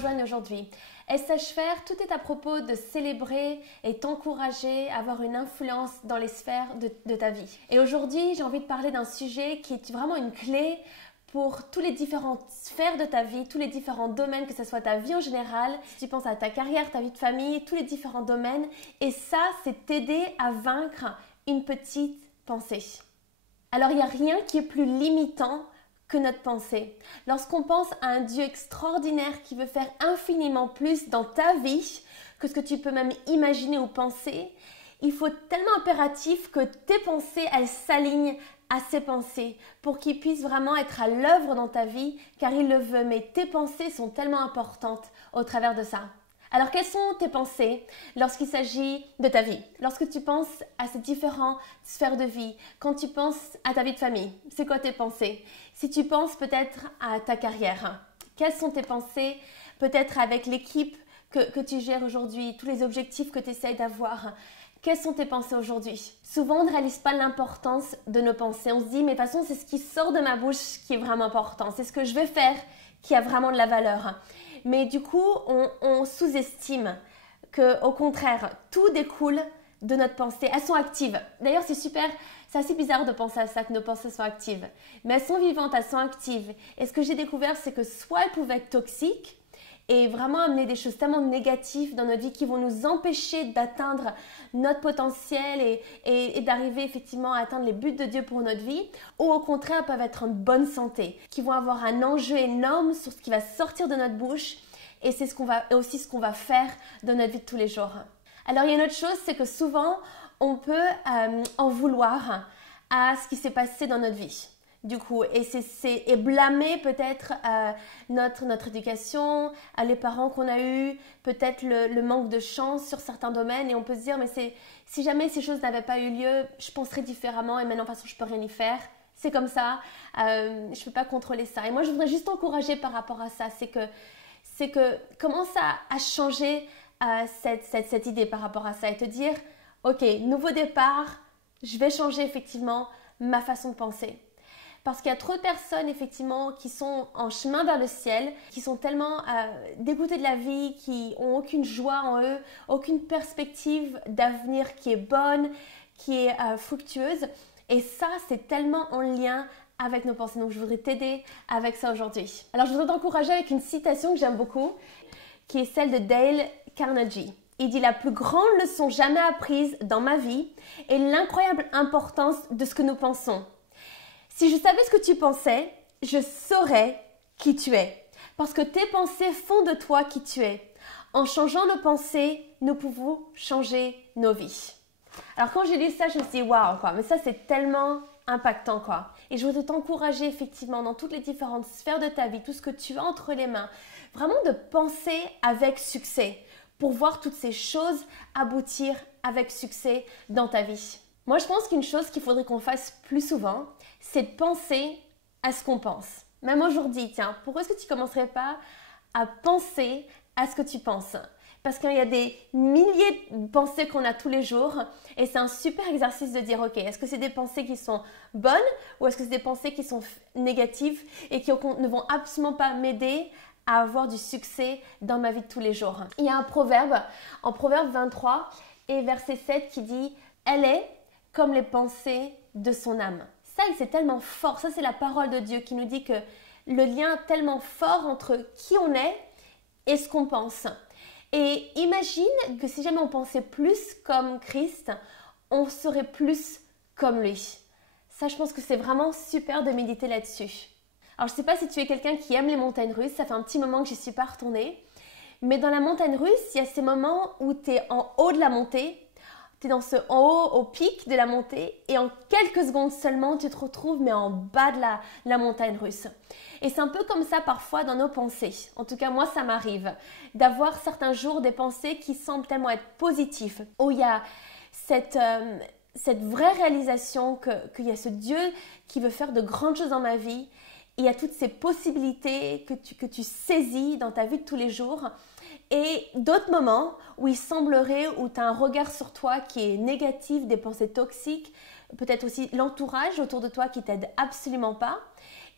rejoignent aujourd'hui. SH Faire, tout est à propos de célébrer et t'encourager à avoir une influence dans les sphères de ta vie. Et aujourd'hui, j'ai envie de parler d'un sujet qui est vraiment une clé pour toutes les différentes sphères de ta vie, tous les différents domaines, que ce soit ta vie en général, si tu penses à ta carrière, ta vie de famille, tous les différents domaines. Et ça, c'est t'aider à vaincre une petite pensée. Alors, il n'y a rien qui est plus limitant que notre pensée. Lorsqu'on pense à un Dieu extraordinaire qui veut faire infiniment plus dans ta vie que ce que tu peux même imaginer ou penser, il faut tellement impératif que tes pensées, elles s'alignent à ses pensées pour qu'il puisse vraiment être à l'œuvre dans ta vie, car il le veut. Mais tes pensées sont tellement importantes au travers de ça. Alors, quelles sont tes pensées lorsqu'il s'agit de ta vie? Lorsque tu penses à ces différentes sphères de vie, quand tu penses à ta vie de famille, c'est quoi tes pensées? Si tu penses peut-être à ta carrière, quelles sont tes pensées peut-être avec l'équipe que tu gères aujourd'hui, tous les objectifs que tu essayes d'avoir? Quelles sont tes pensées aujourd'hui? Souvent, on ne réalise pas l'importance de nos pensées. On se dit, mais de toute façon, c'est ce qui sort de ma bouche qui est vraiment important. C'est ce que je vais faire qui a vraiment de la valeur. Mais du coup, on sous-estime qu'au contraire, tout découle de notre pensée. Elles sont actives. D'ailleurs, c'est assez bizarre de penser à ça, que nos pensées sont actives. Mais elles sont vivantes, elles sont actives. Et ce que j'ai découvert, c'est que soit elles pouvaient être toxiques et vraiment amener des choses tellement négatives dans notre vie qui vont nous empêcher d'atteindre notre potentiel et d'arriver effectivement à atteindre les buts de Dieu pour notre vie, ou au contraire, elles peuvent être en bonne santé, qui vont avoir un enjeu énorme sur ce qui va sortir de notre bouche, et c'est aussi ce qu'on va faire dans notre vie de tous les jours. Alors, il y a une autre chose, c'est que souvent, on peut en vouloir à ce qui s'est passé dans notre vie. Du coup, et blâmer peut-être notre éducation, à les parents qu'on a eus, peut-être le manque de chance sur certains domaines, et on peut se dire, mais si jamais ces choses n'avaient pas eu lieu, je penserais différemment, et maintenant de toute façon je peux rien y faire, c'est comme ça, je peux pas contrôler ça. Et moi je voudrais juste t'encourager par rapport à ça, c'est que commence à changer cette idée par rapport à ça, et te dire, ok, nouveau départ, je vais changer effectivement ma façon de penser. Parce qu'il y a trop de personnes, effectivement, qui sont en chemin vers le ciel, qui sont tellement dégoûtées de la vie, qui n'ont aucune joie en eux, aucune perspective d'avenir qui est bonne, qui est fructueuse. Et ça, c'est tellement en lien avec nos pensées. Donc, je voudrais t'aider avec ça aujourd'hui. Alors, je voudrais t'encourager avec une citation que j'aime beaucoup, qui est celle de Dale Carnegie. Il dit « La plus grande leçon jamais apprise dans ma vie est l'incroyable importance de ce que nous pensons. » Si je savais ce que tu pensais, je saurais qui tu es. Parce que tes pensées font de toi qui tu es. En changeant nos pensées, nous pouvons changer nos vies. Alors quand j'ai lu ça, je me suis dit waouh quoi, mais ça c'est tellement impactant quoi. Et je voudrais t'encourager effectivement dans toutes les différentes sphères de ta vie, tout ce que tu as entre les mains, vraiment de penser avec succès pour voir toutes ces choses aboutir avec succès dans ta vie. Moi, je pense qu'une chose qu'il faudrait qu'on fasse plus souvent, c'est de penser à ce qu'on pense. Même aujourd'hui, tiens, pourquoi est-ce que tu ne commencerais pas à penser à ce que tu penses? Parce qu'il y a des milliers de pensées qu'on a tous les jours et c'est un super exercice de dire, ok, est-ce que c'est des pensées qui sont bonnes ou est-ce que c'est des pensées qui sont négatives et qui ne vont absolument pas m'aider à avoir du succès dans ma vie de tous les jours? Il y a un proverbe, en Proverbe 23 et verset 7 qui dit « Elle est comme les pensées de son âme. » Ça, c'est tellement fort. Ça, c'est la parole de Dieu qui nous dit que le lien tellement fort entre qui on est et ce qu'on pense. Et imagine que si jamais on pensait plus comme Christ, on serait plus comme lui. Ça, je pense que c'est vraiment super de méditer là-dessus. Alors, je ne sais pas si tu es quelqu'un qui aime les montagnes russes. Ça fait un petit moment que j'y suis pas retournée. Mais dans la montagne russe, il y a ces moments où tu es en haut de la montée. Tu es en haut, au pic de la montée et en quelques secondes seulement, tu te retrouves mais en bas de la montagne russe. Et c'est un peu comme ça parfois dans nos pensées. En tout cas, moi, ça m'arrive d'avoir certains jours des pensées qui semblent tellement être positives, où il y a cette vraie réalisation qu'il y a ce Dieu qui veut faire de grandes choses dans ma vie. Il y a toutes ces possibilités que tu saisis dans ta vie de tous les jours. Et d'autres moments où il semblerait, où tu as un regard sur toi qui est négatif, des pensées toxiques, peut-être aussi l'entourage autour de toi qui t'aide absolument pas.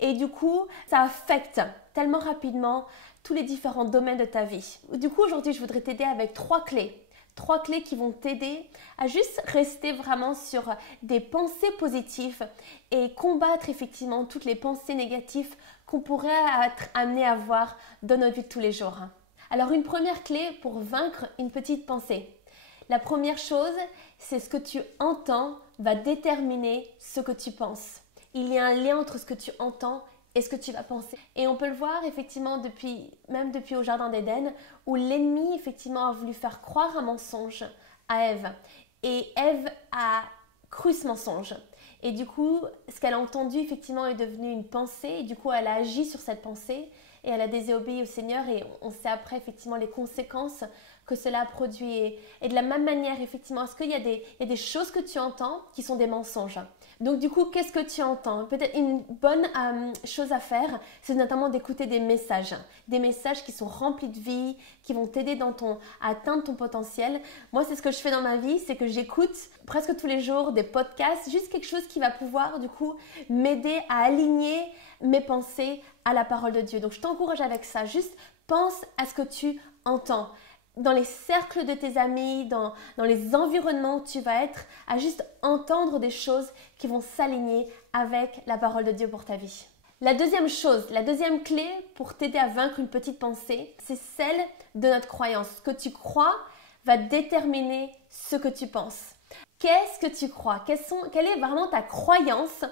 Et du coup, ça affecte tellement rapidement tous les différents domaines de ta vie. Du coup, aujourd'hui, je voudrais t'aider avec 3 clés. 3 clés qui vont t'aider à juste rester vraiment sur des pensées positives et combattre effectivement toutes les pensées négatives qu'on pourrait être amené à avoir dans notre vie de tous les jours. Alors, une première clé pour vaincre une petite pensée. La première chose, c'est ce que tu entends va déterminer ce que tu penses. Il y a un lien entre ce que tu entends et ce que tu vas penser. Et on peut le voir effectivement même depuis au Jardin d'Éden, où l'ennemi effectivement a voulu faire croire un mensonge à Ève. Et Ève a cru ce mensonge. Et du coup, ce qu'elle a entendu effectivement est devenu une pensée. Et du coup, elle a agi sur cette pensée et elle a désobéi au Seigneur. Et on sait après effectivement les conséquences que cela a produit. Et de la même manière, effectivement, est-ce qu'il y a des choses que tu entends qui sont des mensonges? Donc du coup, qu'est-ce que tu entends? Peut-être une bonne chose à faire, c'est notamment d'écouter des messages qui sont remplis de vie, qui vont t'aider à atteindre ton potentiel. Moi, c'est ce que je fais dans ma vie, c'est que j'écoute presque tous les jours des podcasts, juste quelque chose qui va pouvoir du coup m'aider à aligner mes pensées à la parole de Dieu. Donc je t'encourage avec ça, juste pense à ce que tu entends. Dans les cercles de tes amis, dans les environnements où tu vas être, à juste entendre des choses qui vont s'aligner avec la parole de Dieu pour ta vie. La deuxième chose, la deuxième clé pour t'aider à vaincre une petite pensée, c'est celle de notre croyance. Ce que tu crois va déterminer ce que tu penses. Qu'est-ce que tu crois? Quelle est vraiment ta croyance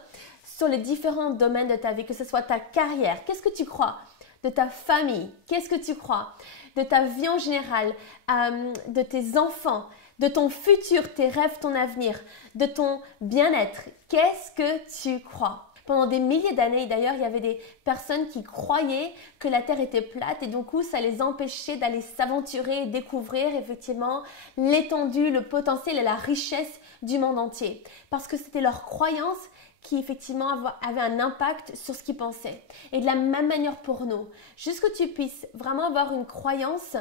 sur les différents domaines de ta vie, que ce soit ta carrière? Qu'est-ce que tu crois? De ta famille? Qu'est-ce que tu crois? De ta vie en général, de tes enfants, de ton futur, tes rêves, ton avenir, de ton bien-être. Qu'est-ce que tu crois? Pendant des milliers d'années, d'ailleurs, il y avait des personnes qui croyaient que la Terre était plate et du coup, ça les empêchait d'aller s'aventurer et découvrir effectivement l'étendue, le potentiel et la richesse du monde entier. Parce que c'était leur croyance qui effectivement avait un impact sur ce qu'ils pensaient. Et de la même manière pour nous, juste que tu puisses vraiment avoir une croyance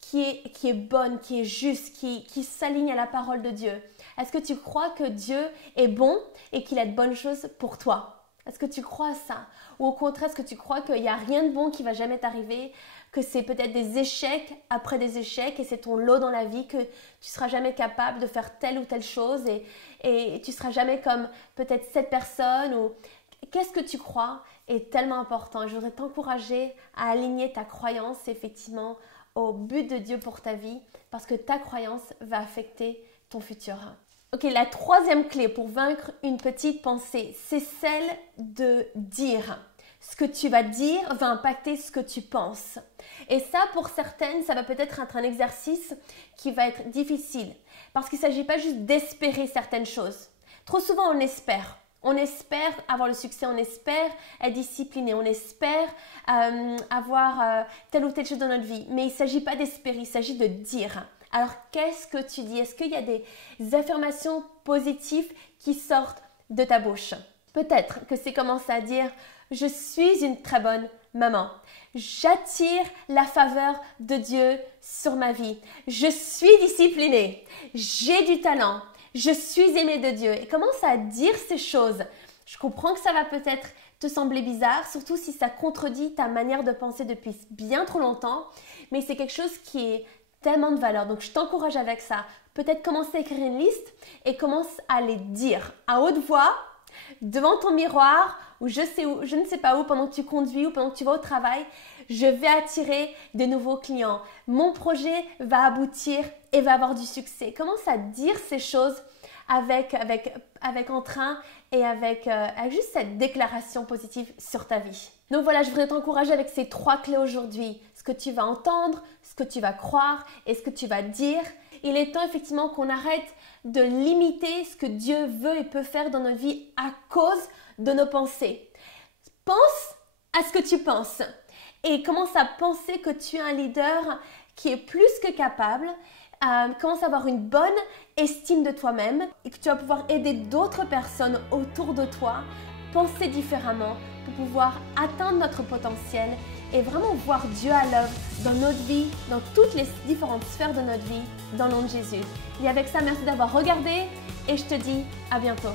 qui est bonne, qui est juste, qui s'aligne à la parole de Dieu. Est-ce que tu crois que Dieu est bon et qu'il a de bonnes choses pour toi? Est-ce que tu crois à ça? Ou au contraire, est-ce que tu crois qu'il n'y a rien de bon qui va jamais t'arriver, que c'est peut-être des échecs après des échecs et c'est ton lot dans la vie, que tu seras jamais capable de faire telle ou telle chose et tu seras jamais comme peut-être cette personne ou qu'est-ce que tu crois est tellement important. Et je voudrais t'encourager à aligner ta croyance effectivement au but de Dieu pour ta vie parce que ta croyance va affecter ton futur. Ok, la troisième clé pour vaincre une petite pensée, c'est celle de dire. Ce que tu vas dire va impacter ce que tu penses. Et ça, pour certaines, ça va peut-être être un exercice qui va être difficile. Parce qu'il ne s'agit pas juste d'espérer certaines choses. Trop souvent, on espère. On espère avoir le succès, on espère être discipliné, on espère avoir telle ou telle chose dans notre vie. Mais il ne s'agit pas d'espérer, il s'agit de dire. Alors, qu'est-ce que tu dis? Est-ce qu'il y a des affirmations positives qui sortent de ta bouche? Peut-être que c'est commencer à dire « Je suis une très bonne maman. J'attire la faveur de Dieu sur ma vie. Je suis disciplinée. J'ai du talent. Je suis aimée de Dieu. » Et commence à dire ces choses. Je comprends que ça va peut-être te sembler bizarre, surtout si ça contredit ta manière de penser depuis bien trop longtemps, mais c'est quelque chose qui est tellement de valeur. Donc, je t'encourage avec ça. Peut-être commencer à écrire une liste et commence à les dire à haute voix, devant ton miroir ou je ne sais pas où, pendant que tu conduis ou pendant que tu vas au travail. Je vais attirer de nouveaux clients. Mon projet va aboutir et va avoir du succès. Commence à dire ces choses avec entrain et avec juste cette déclaration positive sur ta vie. Donc voilà, je voudrais t'encourager avec ces 3 clés aujourd'hui. Ce que tu vas entendre, ce que tu vas croire et ce que tu vas dire. Il est temps effectivement qu'on arrête de limiter ce que Dieu veut et peut faire dans notre vie à cause de nos pensées. Pense à ce que tu penses et commence à penser que tu es un leader qui est plus que capable. Commence à avoir une bonne estime de toi-même et que tu vas pouvoir aider d'autres personnes autour de toi, penser différemment pour pouvoir atteindre notre potentiel et vraiment voir Dieu à l'œuvre dans notre vie, dans toutes les différentes sphères de notre vie, dans le nom de Jésus. Et avec ça, merci d'avoir regardé et je te dis à bientôt.